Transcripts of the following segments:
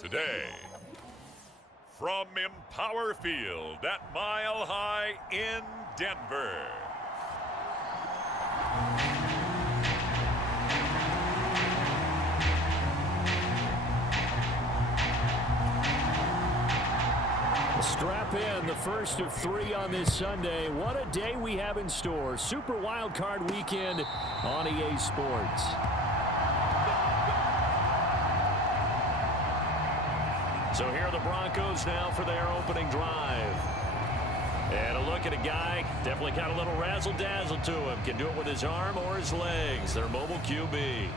today. From Empower Field at Mile High in Denver. Strap in, the first of 3 on this Sunday. What a day we have in store. Super Wildcard weekend on EA Sports. So here are the Broncos now for their opening drive. And a look at a guy, definitely got a little razzle-dazzle to him. Can do it with his arm or his legs. Their mobile QB.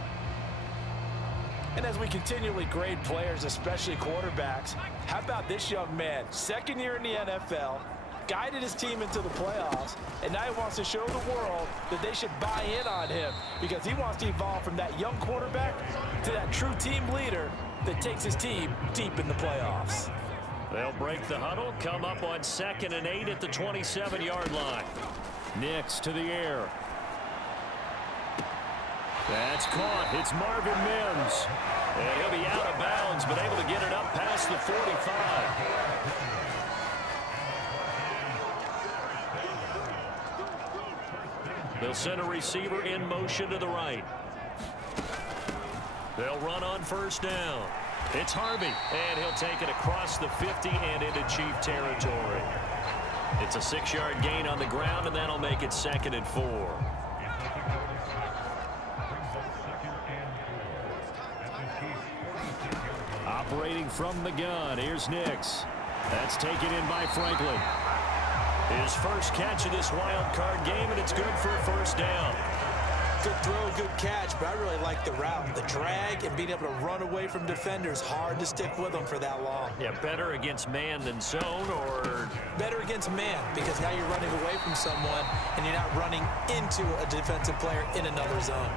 And as we continually grade players, especially quarterbacks, how about this young man? Second year in the NFL, guided his team into the playoffs, and now he wants to show the world that they should buy in on him because he wants to evolve from that young quarterback to that true team leader that takes his team deep in the playoffs. They'll break the huddle, come up on 2nd and 8 at the 27-yard line. Nix to the air. That's caught. It's Marvin Mims. And he'll be out of bounds, but able to get it up past the 45. They'll send a receiver in motion to the right. They'll run on first down. It's Harvey, and he'll take it across the 50 and into Chief territory. It's a 6-yard gain on the ground, and that'll make it 2nd and 4. Operating from the gun, here's Nix. That's taken in by Franklin. His first catch of this wild card game, and it's good for a first down. Good throw, good catch, but I really like the route. The drag and being able to run away from defenders, hard to stick with them for that long. Yeah, better against man than zone, or? Better against man, because now you're running away from someone, and you're not running into a defensive player in another zone.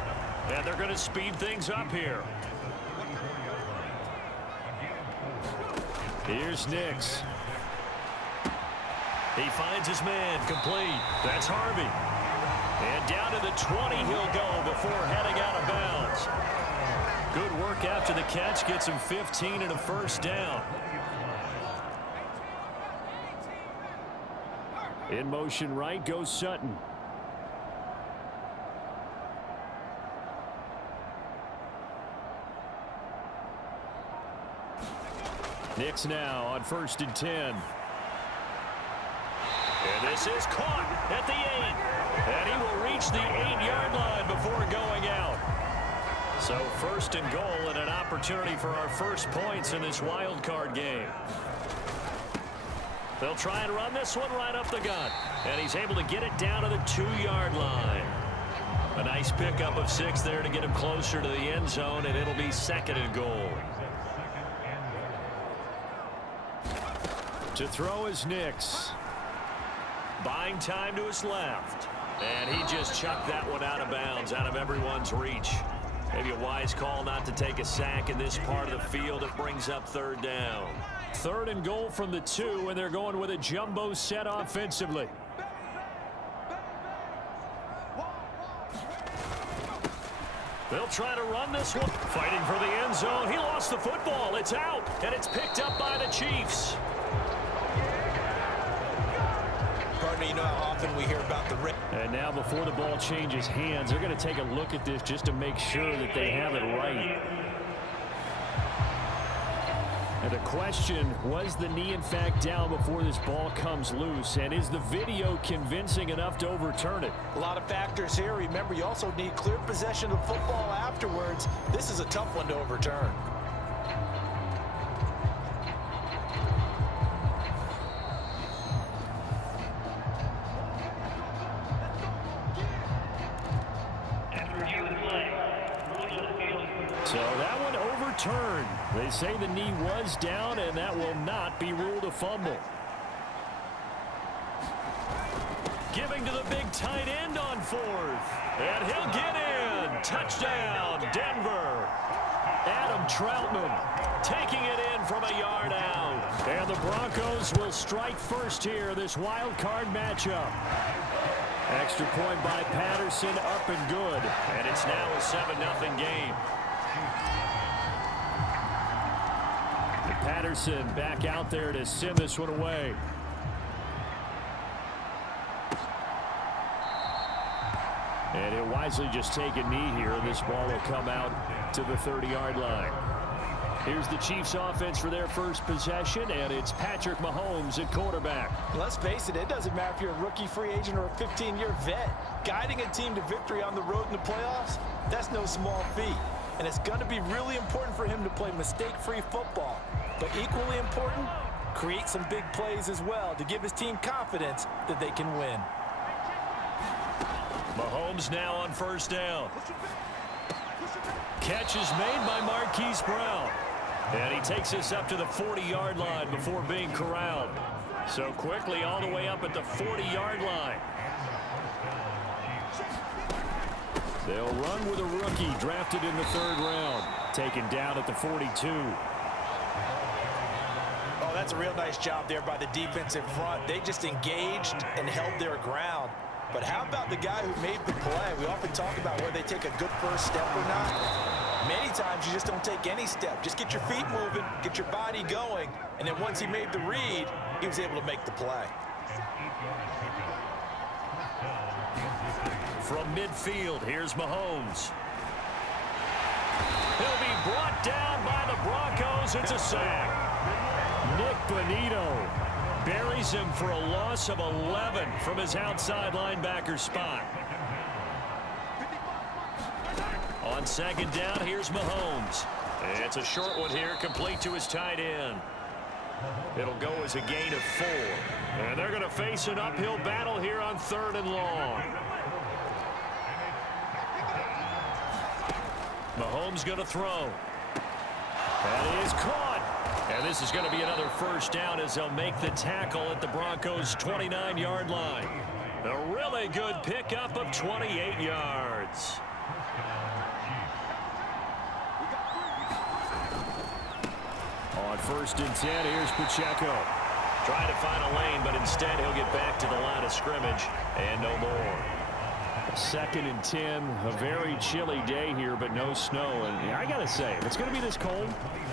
And they're going to speed things up here. Here's Nix. He finds his man, complete. That's Harvey. And down to the 20 he'll go before heading out of bounds. Good work after the catch, gets him 15 and a first down. In motion right goes Sutton. Nix now on 1st and 10. And this is caught at the 8. And he will reach the 8-yard line before going out. So 1st and goal and an opportunity for our first points in this wild card game. They'll try and run this one right up the gut. And he's able to get it down to the 2-yard line. A nice pickup of 6 there to get him closer to the end zone, and it'll be 2nd and goal. To throw is Nix. Buying time to his left. And he just chucked that one out of bounds, out of everyone's reach. Maybe a wise call not to take a sack in this part of the field. It brings up 3rd down. 3rd and goal from the 2, and they're going with a jumbo set offensively. They'll try to run this one. Fighting for the end zone. He lost the football. It's out, and it's picked up by the Chiefs. You know how often we hear about the and now before the ball changes hands, they're going to take a look at this just to make sure that they have it right. And the question, was the knee in fact down before this ball comes loose? And is the video convincing enough to overturn it? A lot of factors here. Remember, you also need clear possession of football afterwards. This is a tough one to overturn. So that one overturned. They say the knee was down, and that will not be ruled a fumble. Giving to the big tight end on 4th. And he'll get in. Touchdown, Denver. Adam Troutman taking it in from a yard out. And the Broncos will strike first here, this wild card matchup. Extra point by Patterson, up and good. And it's now a 7-0 game. Patterson back out there to send this one away. And he'll wisely just take a knee here, and this ball will come out to the 30-yard line. Here's the Chiefs offense for their first possession, and it's Patrick Mahomes at quarterback. Let's face it, it doesn't matter if you're a rookie free agent or a 15-year vet. Guiding a team to victory on the road in the playoffs, that's no small feat. And it's going to be really important for him to play mistake-free football. But equally important, create some big plays as well to give his team confidence that they can win. Mahomes now on first down. Catch is made by Marquise Brown. And he takes us up to the 40-yard line before being corralled. So quickly all the way up at the 40-yard line. They'll run with a rookie drafted in the 3rd round. Taken down at the 42. Oh, that's a real nice job there by the defensive front. They just engaged and held their ground. But how about the guy who made the play? We often talk about whether they take a good first step or not. Many times you just don't take any step. Just get your feet moving, get your body going, and then once he made the read, he was able to make the play. From midfield, here's Mahomes. He'll be brought down by the Broncos. It's a sack. Nick Bonito buries him for a loss of 11 from his outside linebacker spot. On 2nd down, here's Mahomes. It's a short one here, complete to his tight end. It'll go as a gain of 4. And they're going to face an uphill battle here on 3rd and long. Mahomes going to throw. That is caught. And this is going to be another first down as they'll make the tackle at the Broncos' 29-yard line. A really good pickup of 28 yards. On 1st and 10, here's Pacheco. Trying to find a lane, but instead he'll get back to the line of scrimmage and no more. 2nd and 10, a very chilly day here, but no snow. And I got to say, if it's going to be this cold,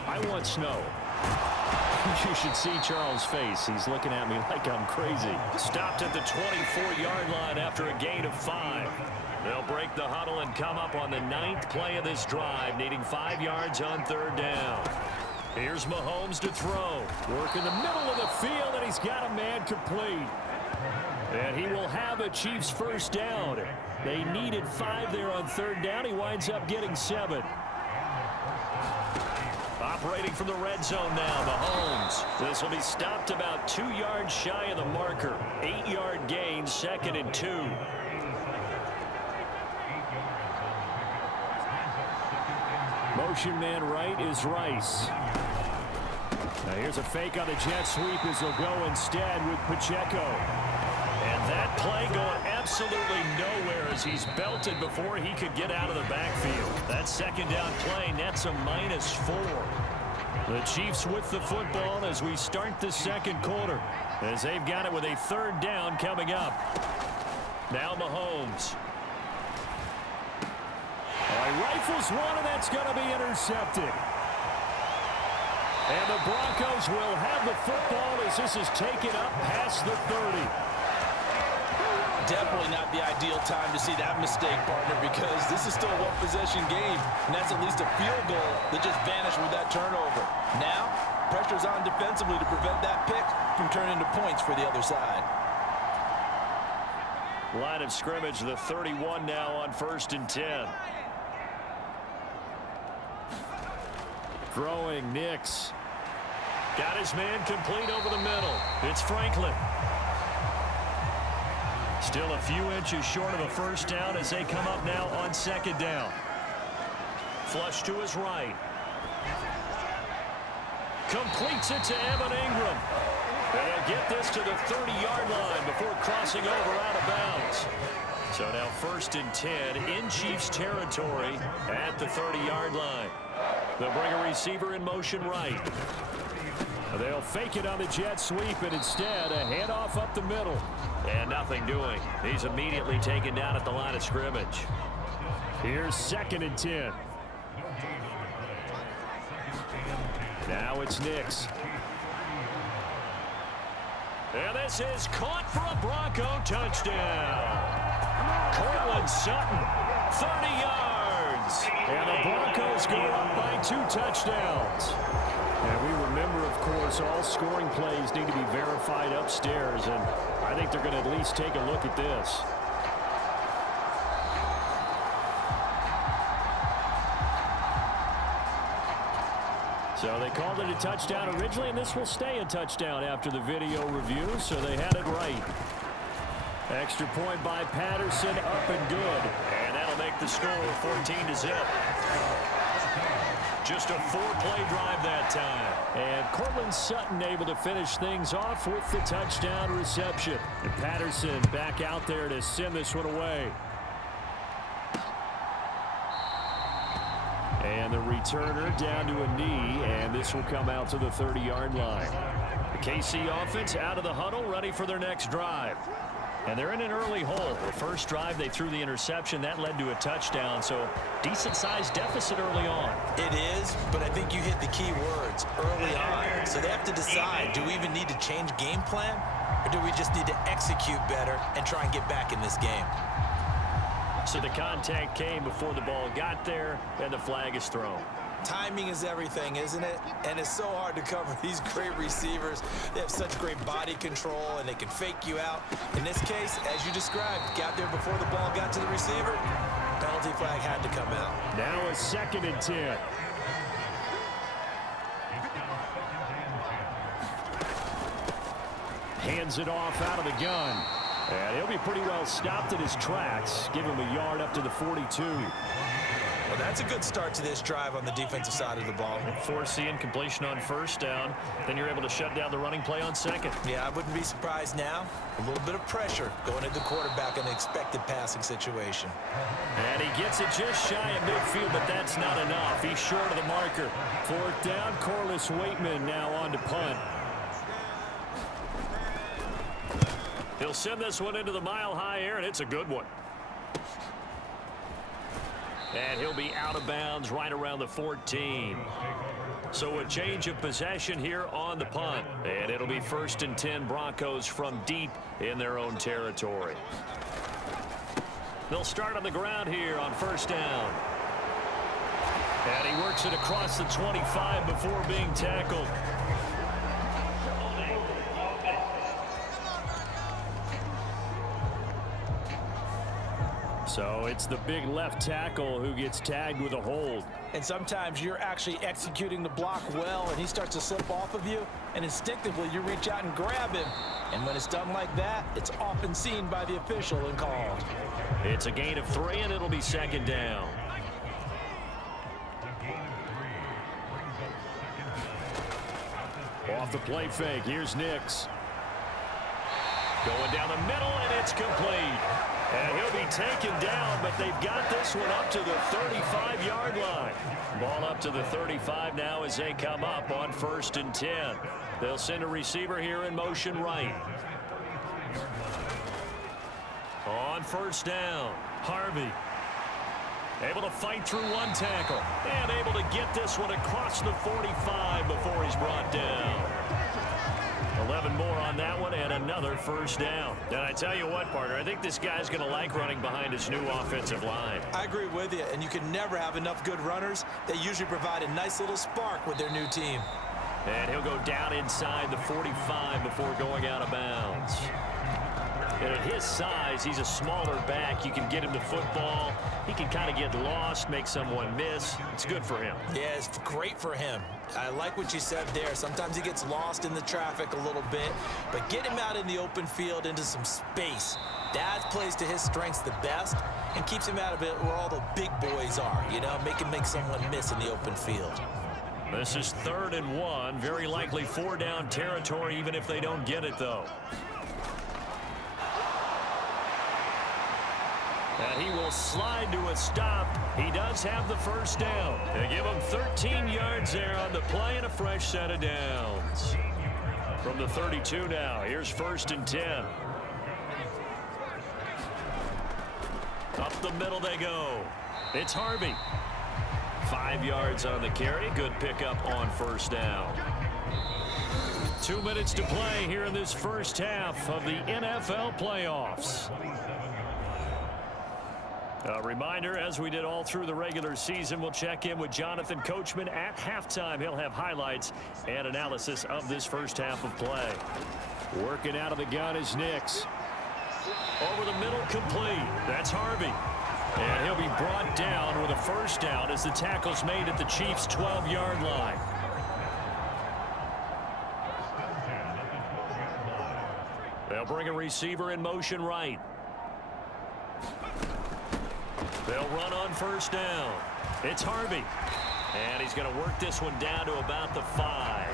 I want snow. You should see Charles' face. He's looking at me like I'm crazy. Stopped at the 24-yard line after a gain of 5. They'll break the huddle and come up on the 9th play of this drive, needing 5 yards on 3rd down. Here's Mahomes to throw. Work in the middle of the field, and he's got a man complete. And he will have a Chiefs first down. They needed 5 there on 3rd down. He winds up getting 7. Operating from the red zone now, Mahomes. This will be stopped about 2 yards shy of the marker. 8-yard gain, 2nd and 2. Motion man right is Rice. Now here's a fake on the jet sweep as he'll go instead with Pacheco. And that play going absolutely nowhere as he's belted before he could get out of the backfield. That 2nd down play nets a -4. The Chiefs with the football as we start the 2nd quarter, as they've got it with a 3rd down coming up. Now Mahomes. He rifles one, and that's going to be intercepted. And the Broncos will have the football as this is taken up past the 30. Definitely not the ideal time to see that mistake, partner, because this is still a one-possession game, and that's at least a field goal that just vanished with that turnover. Now, pressure's on defensively to prevent that pick from turning into points for the other side. Line of scrimmage, the 31 now on 1st and 10. Throwing Nix. Got his man complete over the middle. It's Franklin. Still a few inches short of a first down as they come up now on 2nd down. Flush to his right. Completes it to Evan Ingram. And he'll get this to the 30-yard line before crossing over out of bounds. So now 1st and 10 in Chiefs territory at the 30-yard line. They'll bring a receiver in motion right. They'll fake it on the jet sweep, and instead a handoff up the middle. And nothing doing. He's immediately taken down at the line of scrimmage. Here's 2nd and 10. Now it's Nix. And this is caught for a Bronco touchdown. Cortland Sutton, 30 yards. And the Broncos go up by 2 touchdowns. And we remember, of course, all scoring plays need to be verified upstairs. And I think they're going to at least take a look at this. So they called it a touchdown originally, and this will stay a touchdown after the video review, so they had it right. Extra point by Patterson, up and good. And that'll make the score 14-0. Just a 4-play drive that time. And Cortland Sutton able to finish things off with the touchdown reception. And Patterson back out there to send this one away. And the returner down to a knee, and this will come out to the 30-yard line. The KC offense out of the huddle, ready for their next drive. And they're in an early hole. The first drive, they threw the interception. That led to a touchdown, so decent-sized deficit early on. It is, but I think you hit the key words, early on. So they have to decide, do we even need to change game plan, or do we just need to execute better and try and get back in this game? So the contact came before the ball got there, and the flag is thrown. Timing is everything, isn't it? And it's so hard to cover these great receivers. They have such great body control, and they can fake you out. In this case, as you described, got there before the ball got to the receiver. Penalty flag had to come out. Now a 2nd and 10. Hands it off out of the gun. And he'll be pretty well stopped in his tracks. Give him a yard up to the 42. Well, that's a good start to this drive on the defensive side of the ball. Force the incompletion on first down. Then you're able to shut down the running play on second. Yeah, I wouldn't be surprised now. A little bit of pressure going at the quarterback in the expected passing situation. And he gets it just shy of midfield, but that's not enough. He's short of the marker. 4th down, Corliss Waitman now on to punt. He'll send this one into the mile-high air, and it's a good one. And he'll be out of bounds right around the 14. So a change of possession here on the punt. And it'll be 1st and 10 Broncos from deep in their own territory. They'll start on the ground here on 1st down. And he works it across the 25 before being tackled. So it's the big left tackle who gets tagged with a hold. And sometimes you're actually executing the block well, and he starts to slip off of you, and instinctively you reach out and grab him. And when it's done like that, it's often seen by the official and called. It's a gain of 3, and it'll be 2nd down. Off the play fake, here's Nix. Going down the middle, and it's complete. And he'll be taken down, but they've got this one up to the 35-yard line. Ball up to the 35 now as they come up on 1st and 10. They'll send a receiver here in motion right. On 1st down, Harvey. Able to fight through one tackle. And able to get this one across the 45 before he's brought down. 11 more on that one, and another 1st down. And I tell you what, partner, I think this guy's going to like running behind his new offensive line. I agree with you, and you can never have enough good runners. They usually provide a nice little spark with their new team. And he'll go down inside the 45 before going out of bounds. And at his size, he's a smaller back. You can get him the football. He can kind of get lost, make someone miss. It's good for him. Yeah, it's great for him. I like what you said there. Sometimes he gets lost in the traffic a little bit, but get him out in the open field into some space. That plays to his strengths the best and keeps him out of it where all the big boys are, you know, make someone miss in the open field. This is 3rd and 1. Very likely 4-down territory, even if they don't get it, though. And he will slide to a stop. He does have the 1st down. They give him 13 yards there on the play and a fresh set of downs. From the 32 now, here's 1st and 10. Up the middle they go. It's Harvey. 5 yards on the carry. Good pickup on first down. 2 minutes to play here in this first half of the NFL playoffs. A reminder, as we did all through the regular season, we'll check in with Jonathan Coachman at halftime. He'll have highlights and analysis of this first half of play. Working out of the gun is Nix. Over the middle, complete. That's Harvey. And he'll be brought down with a first down as the tackle's made at the Chiefs' 12-yard line. They'll bring a receiver in motion right. They'll run on first down. It's Harvey. And he's going to work this one down to about the 5.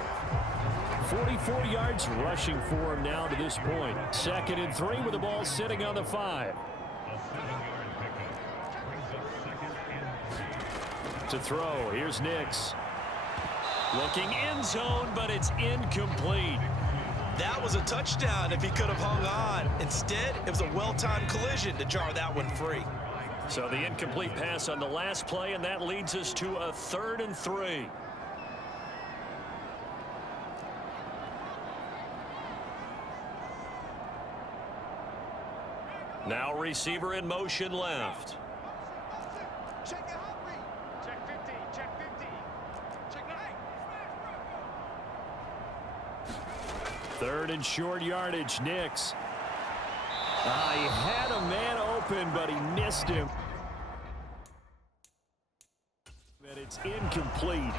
44 yards rushing for him now to this point. 2nd and 3 with the ball sitting on the 5. To throw. Here's Nix. Looking end zone, but it's incomplete. That was a touchdown if he could have hung on. Instead, it was a well-timed collision to jar that one free. So the incomplete pass on the last play, and that leads us to a 3rd and 3. Now receiver in motion left. Check 50, check 50. Check 9. 3rd and short yardage, Nix. He had a man open, but he missed him. And it's incomplete.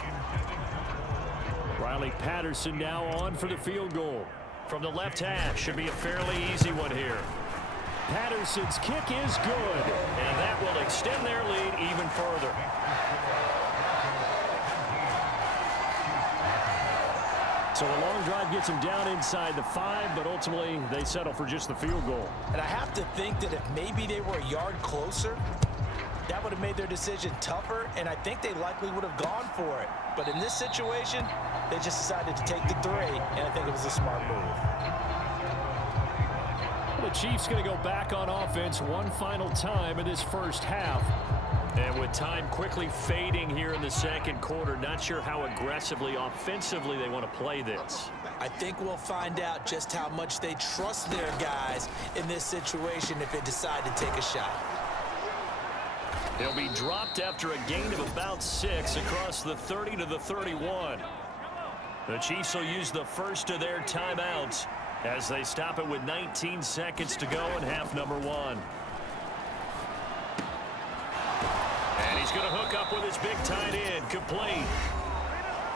Riley Patterson now on for the field goal. From the left hash, should be a fairly easy one here. Patterson's kick is good, and that will extend their lead even further. So a long drive gets them down inside the 5, but ultimately they settle for just the field goal. And I have to think that if maybe they were a yard closer, that would have made their decision tougher, and I think they likely would have gone for it. But in this situation, they just decided to take the 3, and I think it was a smart move. The Chiefs going to go back on offense one final time in this first half. And with time quickly fading here in the second quarter, not sure how aggressively, offensively they want to play this. I think we'll find out just how much they trust their guys in this situation if they decide to take a shot. He'll be dropped after a gain of about 6 across the 30 to the 31. The Chiefs will use the first of their timeouts as they stop it with 19 seconds to go in half number 1. And he's going to hook up with his big tight end, complete.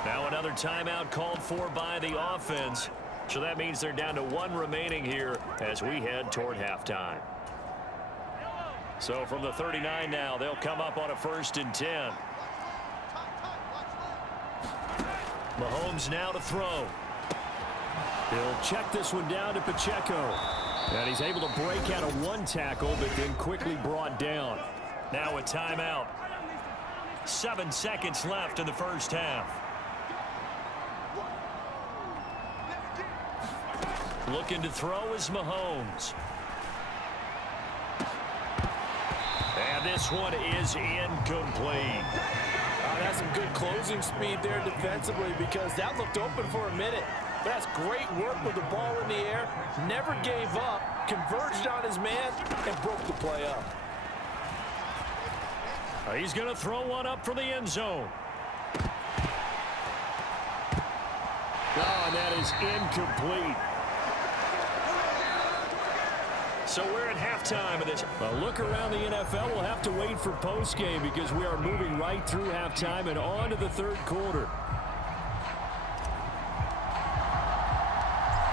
Now another timeout called for by the offense. So that means they're down to 1 remaining here as we head toward halftime. So from the 39 now, they'll come up on a 1st and 10. Mahomes now to throw. He'll check this one down to Pacheco. And he's able to break out of 1 tackle, but then quickly brought down. Now a timeout. 7 seconds left in the first half. Looking to throw is Mahomes. And this one is incomplete. That's some good closing speed there defensively because that looked open for a minute. But that's great work with the ball in the air. Never gave up, converged on his man, and broke the play up. He's going to throw one up for the end zone. And that is incomplete. So we're at halftime of this. A look around the NFL. We'll have to wait for postgame because we are moving right through halftime and on to the 3rd quarter.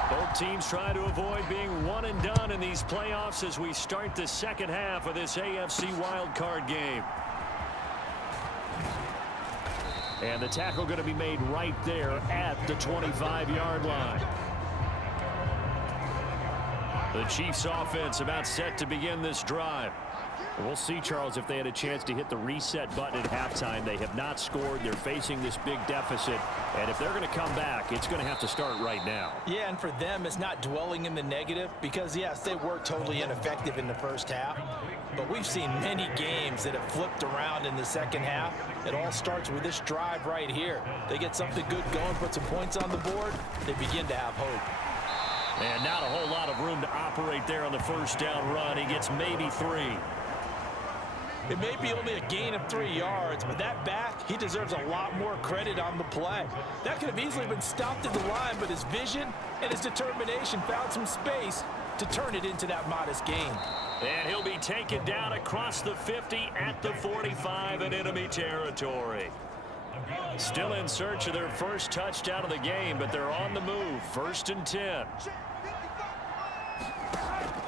Both teams trying to avoid being one and done in these playoffs as we start the second half of this AFC Wildcard game. And the tackle going to be made right there at the 25-yard line. The Chiefs offense about set to begin this drive. We'll see, Charles, if they had a chance to hit the reset button at halftime. They have not scored. They're facing this big deficit. And if they're going to come back, it's going to have to start right now. Yeah, and for them, it's not dwelling in the negative because, yes, they were totally ineffective in the first half. But we've seen many games that have flipped around in the second half. It all starts with this drive right here. They get something good going, put some points on the board, they begin to have hope. And not a whole lot of room to operate there on the first down run. He gets maybe 3. It may be only a gain of 3 yards, but that back, he deserves a lot more credit on the play. That could have easily been stopped at the line, but his vision and his determination found some space to turn it into that modest gain. And he'll be taken down across the 50 at the 45 in enemy territory. Still in search of their first touchdown of the game, but they're on the move. 1st and 10.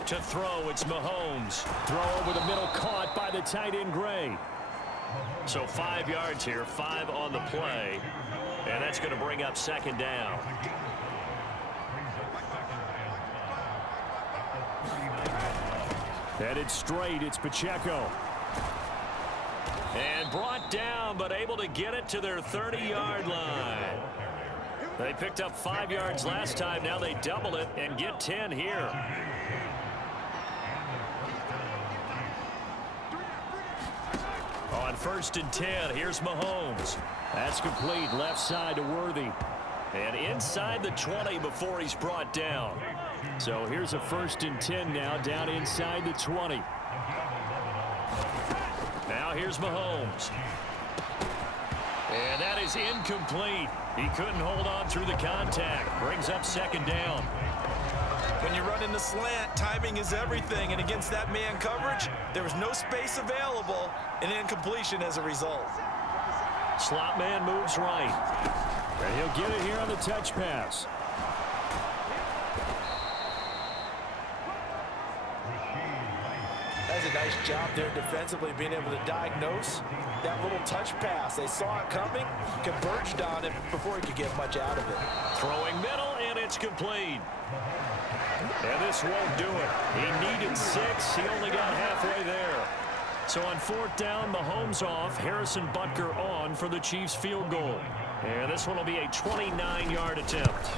To throw, it's Mahomes. Throw over the middle, caught by the tight end Gray. So 5 yards here, 5 on the play. And that's going to bring up 2nd down. Headed straight, it's Pacheco. And brought down, but able to get it to their 30-yard line. They picked up 5 yards last time. Now they double it and get 10 here. On 1st and 10, here's Mahomes. That's complete, left side to Worthy. And inside the 20 before he's brought down. So here's a 1st and 10 now, down inside the 20. Now here's Mahomes. And that is incomplete. He couldn't hold on through the contact. Brings up 2nd down. When you run in the slant, timing is everything, and against that man coverage, there was no space available, and incompletion as a result. Slot man moves right. And he'll get it here on the touch pass. That's a nice job there defensively, being able to diagnose that little touch pass. They saw it coming, converged on it before he could get much out of it. Throwing middle, and it's complete. And this won't do it. He needed 6. He only got halfway there. So on 4th down, Mahomes off. Harrison Butker on for the Chiefs field goal. And this one will be a 29-yard attempt.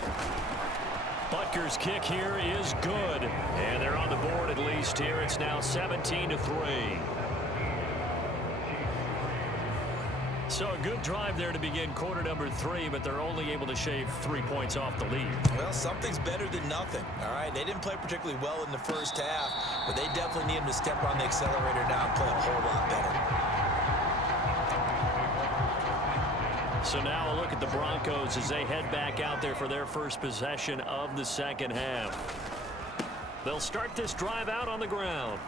Butker's kick here is good. And they're on the board at least here. It's now 17-3. So a good drive there to begin quarter number 3, but they're only able to shave 3 points off the lead. Well, something's better than nothing, all right? They didn't play particularly well in the first half, but they definitely need him to step on the accelerator now and play a whole lot better. So now a look at the Broncos as they head back out there for their first possession of the second half. They'll start this drive out on the ground.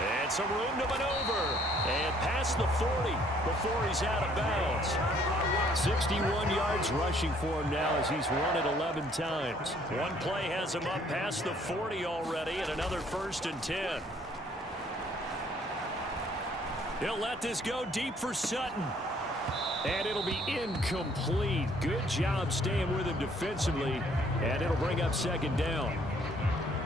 And some room to maneuver. And past the 40 before he's out of bounds. 61 yards rushing for him now as he's run it 11 times. One play has him up past the 40 already, and another 1st and 10. He'll let this go deep for Sutton. And it'll be incomplete. Good job staying with him defensively. And it'll bring up 2nd down.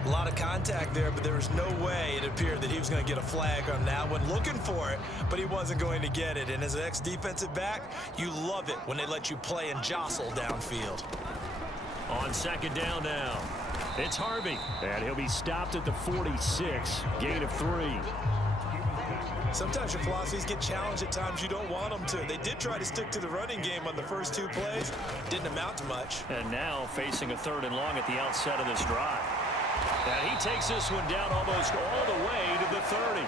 A lot of contact there, but there was no way it appeared that he was going to get a flag on that one. Looking for it, but he wasn't going to get it. And as an ex-defensive back, you love it when they let you play and jostle downfield. On 2nd down now, it's Harvey. And he'll be stopped at the 46. Gain of 3. Sometimes your philosophies get challenged at times you don't want them to. They did try to stick to the running game on the first 2 plays. Didn't amount to much. And now facing a 3rd and long at the outset of this drive. And he takes this one down almost all the way to the 30.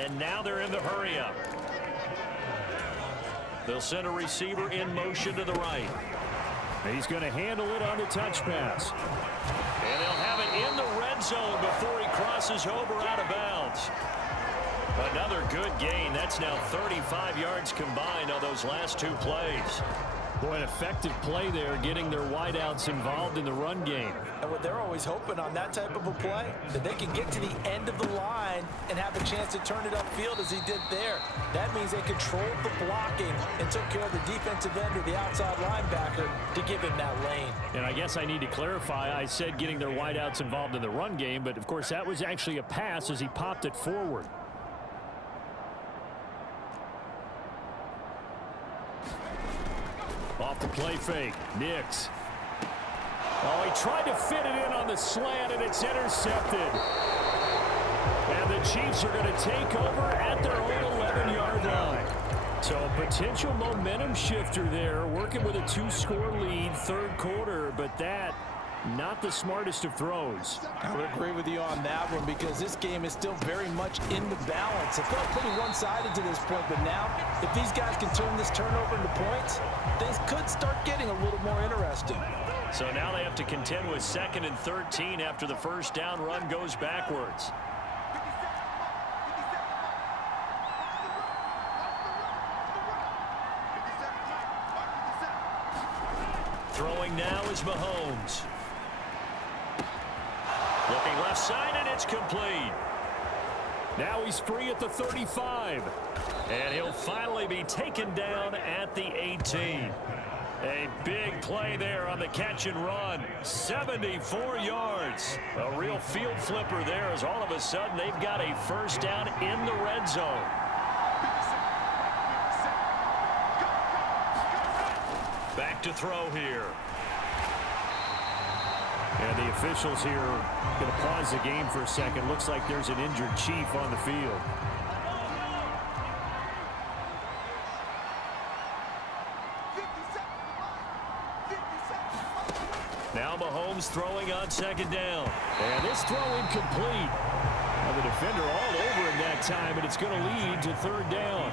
And now they're in the hurry-up. They'll send a receiver in motion to the right. He's going to handle it on the touch pass. And they'll have it in the red zone before he crosses over out of bounds. Another good gain. That's now 35 yards combined on those last 2 plays. Boy, an effective play there, getting their wideouts involved in the run game. And what they're always hoping on that type of a play, that they can get to the end of the line and have a chance to turn it upfield as he did there. That means they controlled the blocking and took care of the defensive end or the outside linebacker to give him that lane. And I guess I need to clarify, I said getting their wideouts involved in the run game, but of course that was actually a pass as he popped it forward. Off the play fake, Nix. Oh, he tried to fit it in on the slant, and it's intercepted. And the Chiefs are going to take over at their own 11-yard line. So a potential momentum shifter there, working with a 2-score lead, third quarter, but that, not the smartest of throws. I would agree with you on that one because this game is still very much in the balance. It felt pretty one-sided to this point, but now if these guys can turn this turnover into points, things could start getting a little more interesting. So now they have to contend with 2nd and 13 after the first down run goes backwards. Throwing now is Mahomes. Looking left side, and it's complete. Now he's free at the 35. And he'll finally be taken down at the 18. A big play there on the catch and run. 74 yards. A real field flipper there as all of a sudden they've got a first down in the red zone. Back to throw here. And the officials here going to pause the game for a second. Looks like there's an injured Chief on the field. Now Mahomes throwing on 2nd down. And this throw incomplete. Now the defender all over him that time, and it's going to lead to 3rd down.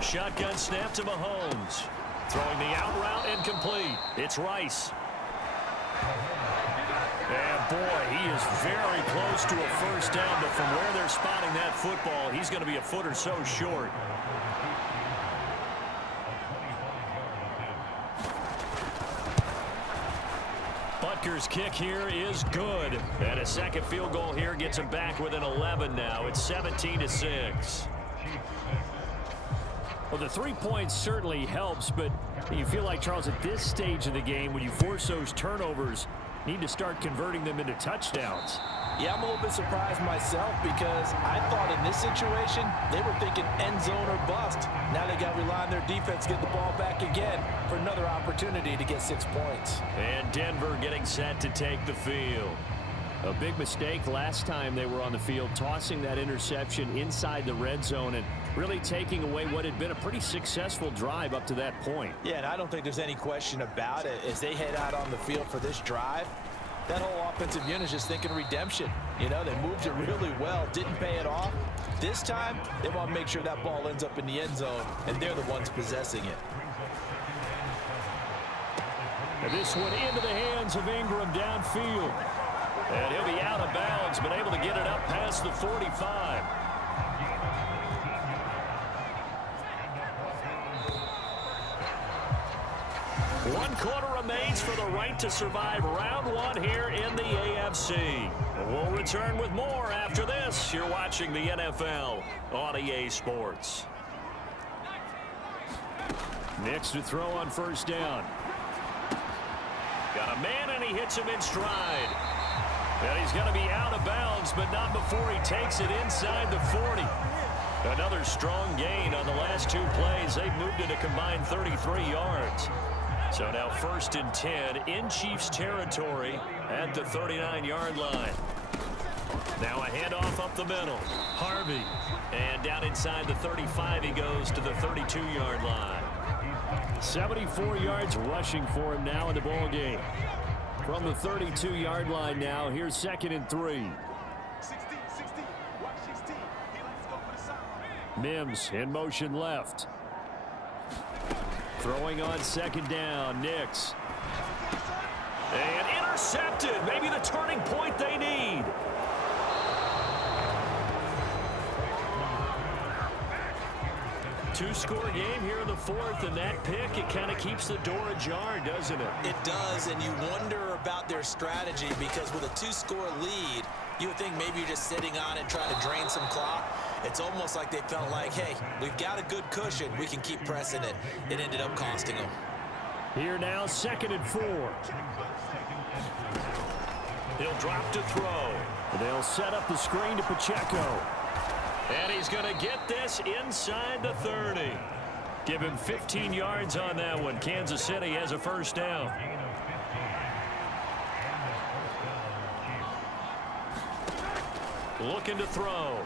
Shotgun snap to Mahomes. Throwing the out route incomplete. It's Rice. And boy, he is very close to a first down, but from where they're spotting that football, he's going to be a foot or so short. Butker's kick here is good. And a second field goal here gets him back within 11 now. It's 17-6. Well, the 3 points certainly helps, but you feel like, Charles, at this stage of the game, when you force those turnovers, need to start converting them into touchdowns. Yeah, I'm a little bit surprised myself because I thought in this situation, they were thinking end zone or bust. Now they got to rely on their defense to get the ball back again for another opportunity to get 6 points. And Denver getting set to take the field. A big mistake last time they were on the field, tossing that interception inside the red zone and really taking away what had been a pretty successful drive up to that point. Yeah, and I don't think there's any question about it. As they head out on the field for this drive, that whole offensive unit is just thinking redemption. You know, they moved it really well, didn't pay it off. This time, they want to make sure that ball ends up in the end zone, and they're the ones possessing it. And this one into the hands of Ingram downfield. And he'll be out of bounds, but able to get it up past the 45. One quarter remains for the right to survive round one here in the AFC. We'll return with more after this. You're watching the NFL on EA Sports. Next to throw on first down. Got a man, and he hits him in stride. And he's going to be out of bounds, but not before he takes it inside the 40. Another strong gain on the last 2 plays. They've moved it a combined 33 yards. So now 1st and 10 in Chiefs territory at the 39-yard line. Now a handoff up the middle. Harvey. And down inside the 35 he goes to the 32-yard line. 74 yards rushing for him now in the ball game. From the 32-yard line now, here's 2nd and 3. Mims in motion left. Throwing on 2nd down, Nix. And intercepted. Maybe the turning point they need. two-score game here in the fourth, and that pick, it kind of keeps the door ajar, doesn't it? It does, and you wonder about their strategy because with a two-score lead, you would think maybe you're just sitting on it trying to drain some clock. It's almost like they felt like, hey, we've got a good cushion. We can keep pressing it. It ended up costing them. Here now, 2nd and 4. He'll drop to throw. They'll set up the screen to Pacheco. And he's going to get this inside the 30. Give him 15 yards on that one. Kansas City has a first down. Looking to throw.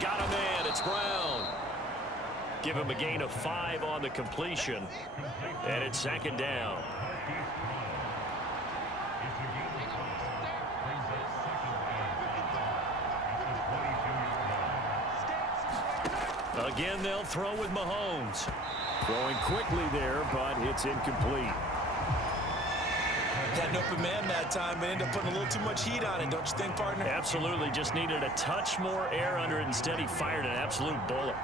Got a man. It's Brown. Give him a gain of 5 on the completion. And it's 2nd down. Again, they'll throw with Mahomes. Throwing quickly there, but it's incomplete. Had an open man that time, but ended up putting a little too much heat on it, don't you think, partner? Absolutely. Just needed a touch more air under it. Instead, he fired an absolute bullet.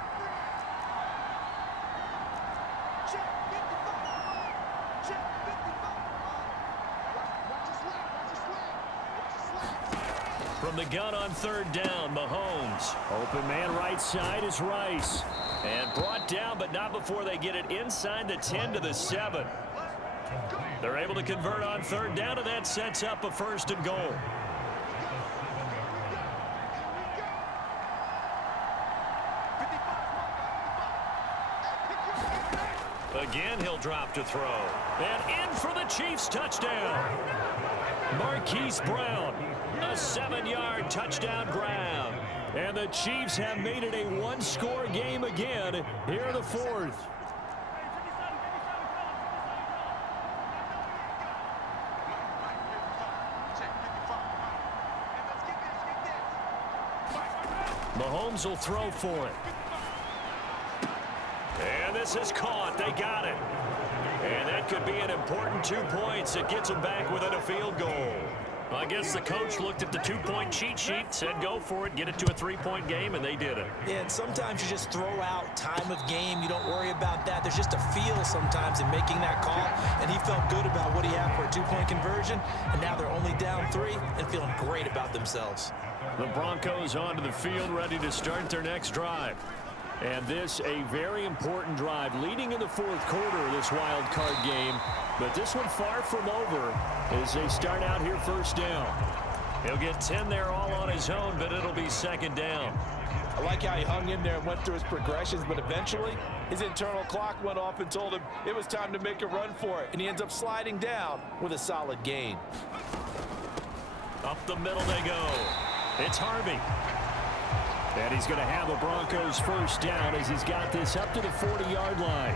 From the gun on 3rd down, Mahomes. Open man right side is Rice. And brought down, but not before they get it inside the 10 to the 7. They're able to convert on 3rd down, and that sets up a 1st and goal. Again, he'll drop to throw. And in for the Chiefs touchdown. Marquise Brown, a 7-yard touchdown grab. And the Chiefs have made it a one-score game again here in the fourth. Mahomes will throw for it. And this is caught. They got it. And that could be an important 2 points. It gets them back within a field goal. I guess the coach looked at the 2-point cheat sheet, said go for it, get it to a 3-point game, and they did it. Yeah, and sometimes you just throw out time of game. You don't worry about that. There's just a feel sometimes in making that call, and he felt good about what he had for a 2-point conversion, and now they're only down 3 and feeling great about themselves. The Broncos onto the field, ready to start their next drive. And this a very important drive leading in the fourth quarter of this wild card game. But this one far from over as they start out here 1st down. He'll get 10 there all on his own, but it'll be 2nd down. I like how he hung in there and went through his progressions, but eventually his internal clock went off and told him it was time to make a run for it. And he ends up sliding down with a solid gain. Up the middle they go. It's Harvey. And he's going to have a Broncos 1st down as he's got this up to the 40-yard line.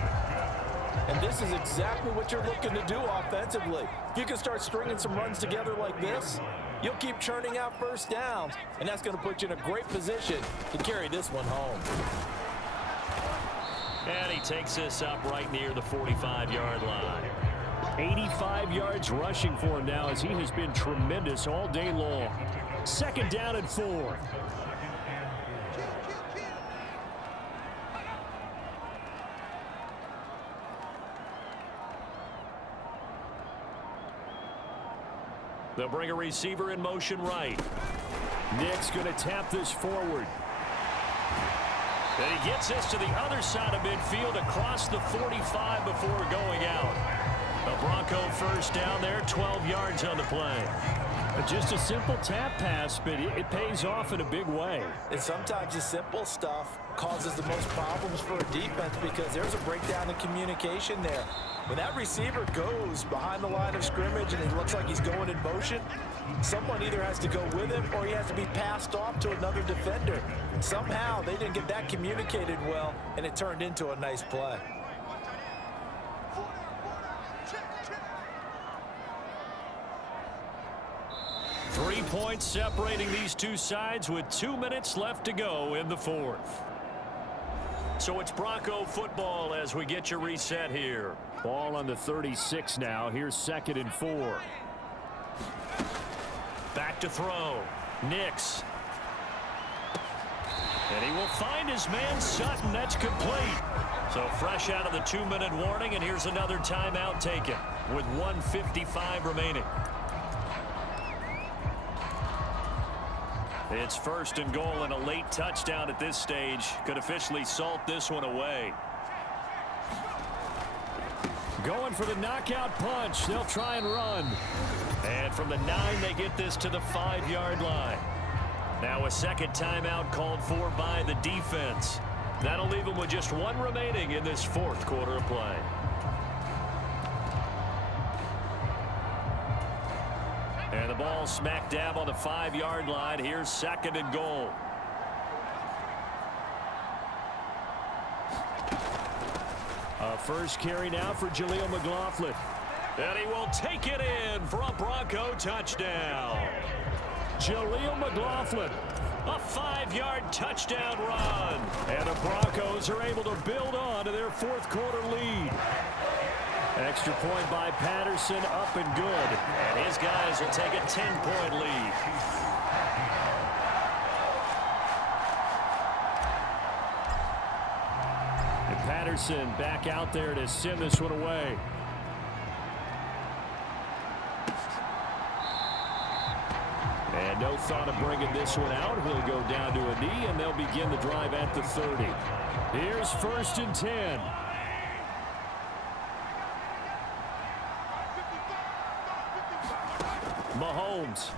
And this is exactly what you're looking to do offensively. If you can start stringing some runs together like this, you'll keep churning out 1st downs, and that's going to put you in a great position to carry this one home. And he takes this up right near the 45-yard line. 85 yards rushing for him now as he has been tremendous all day long. 2nd down and 4. They'll bring a receiver in motion right. Nick's going to tap this forward. And he gets this to the other side of midfield across the 45 before going out. A Bronco 1st down there, 12 yards on the play. Just a simple tap pass, but it pays off in a big way. And sometimes the simple stuff causes the most problems for a defense because there's a breakdown in communication there. When that receiver goes behind the line of scrimmage and it looks like he's going in motion, someone either has to go with him or he has to be passed off to another defender. Somehow they didn't get that communicated well, and it turned into a nice play. Three points separating these two sides with 2 minutes left to go in the fourth. So it's Bronco football as we get you reset here. Ball on the 36 now. Here's 2nd and 4. Back to throw. Nix. And he will find his man Sutton. That's complete. So fresh out of the 2-minute warning, and here's another timeout taken with 1:55 remaining. It's 1st and goal, and a late touchdown at this stage could officially salt this one away. Going for the knockout punch. They'll try and run. And from the 9, they get this to the 5-yard line. Now a second timeout called for by the defense. That'll leave them with just 1 remaining in this 4th quarter of play. And the ball smack dab on the 5-yard line. Here's 2nd and goal. A first carry now for Jaleel McLaughlin. And he will take it in for a Bronco touchdown. Jaleel McLaughlin, a 5-yard touchdown run. And the Broncos are able to build on to their 4th quarter lead. Extra point by Patterson, up and good. And his guys will take a 10-point lead. And Patterson back out there to send this one away. And no thought of bringing this one out. He'll go down to a knee, and they'll begin the drive at the 30. Here's 1st and 10. Mahomes.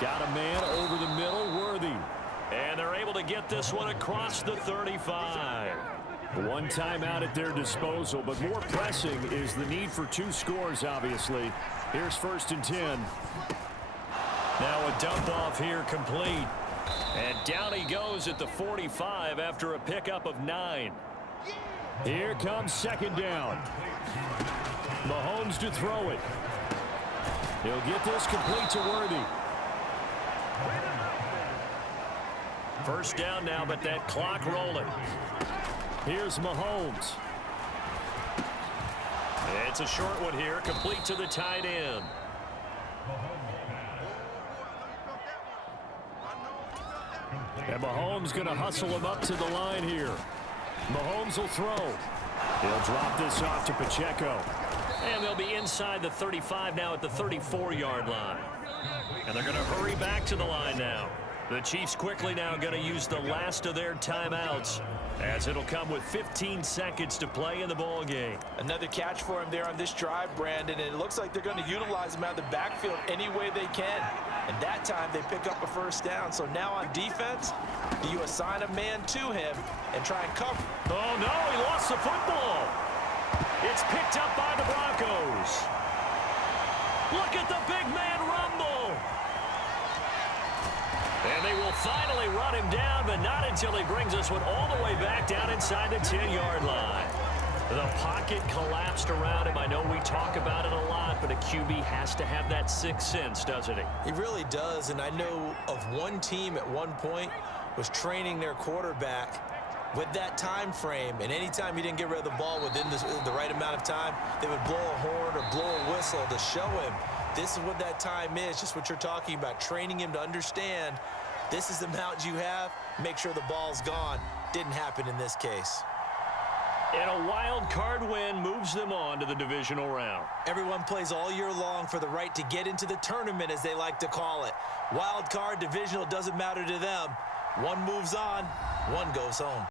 Got a man over the middle, Worthy. And they're able to get this one across the 35. 1 timeout at their disposal, but more pressing is the need for 2 scores, obviously. Here's 1st and 10. Now a dump off here complete. And down he goes at the 45 after a pickup of 9. Here comes 2nd down. Mahomes to throw it. He'll get this complete to Worthy. 1st down now, but that clock rolling. Here's Mahomes. It's a short one here, complete to the tight end. And Mahomes going to hustle him up to the line here. Mahomes will throw. He'll drop this off to Pacheco. And they'll be inside the 35 now at the 34-yard line. And they're going to hurry back to the line now. The Chiefs quickly now going to use the last of their timeouts, as it'll come with 15 seconds to play in the ball game. Another catch for him there on this drive, Brandon, and it looks like they're going to utilize him out of the backfield any way they can. And that time they pick up a 1st down. So now on defense, do you assign a man to him and try and cover? Oh no, he lost the football. It's picked up by the Broncos. Look at the big man rumble. And they will finally run him down, but not until he brings this one all the way back down inside the 10-yard line. The pocket collapsed around him. I know we talk about it a lot, but a QB has to have that 6th sense, doesn't he? He really does, and I know of one team at one point was training their quarterback with that time frame, and anytime he didn't get rid of the ball within the right amount of time, they would blow a horn or blow a whistle to show him this is what that time is, just what you're talking about, training him to understand this is the amount you have, make sure the ball's gone. Didn't happen in this case. And a wild card win moves them on to the divisional round. Everyone plays all year long for the right to get into the tournament, as they like to call it. Wild card, divisional, doesn't matter to them. One moves on, one goes home.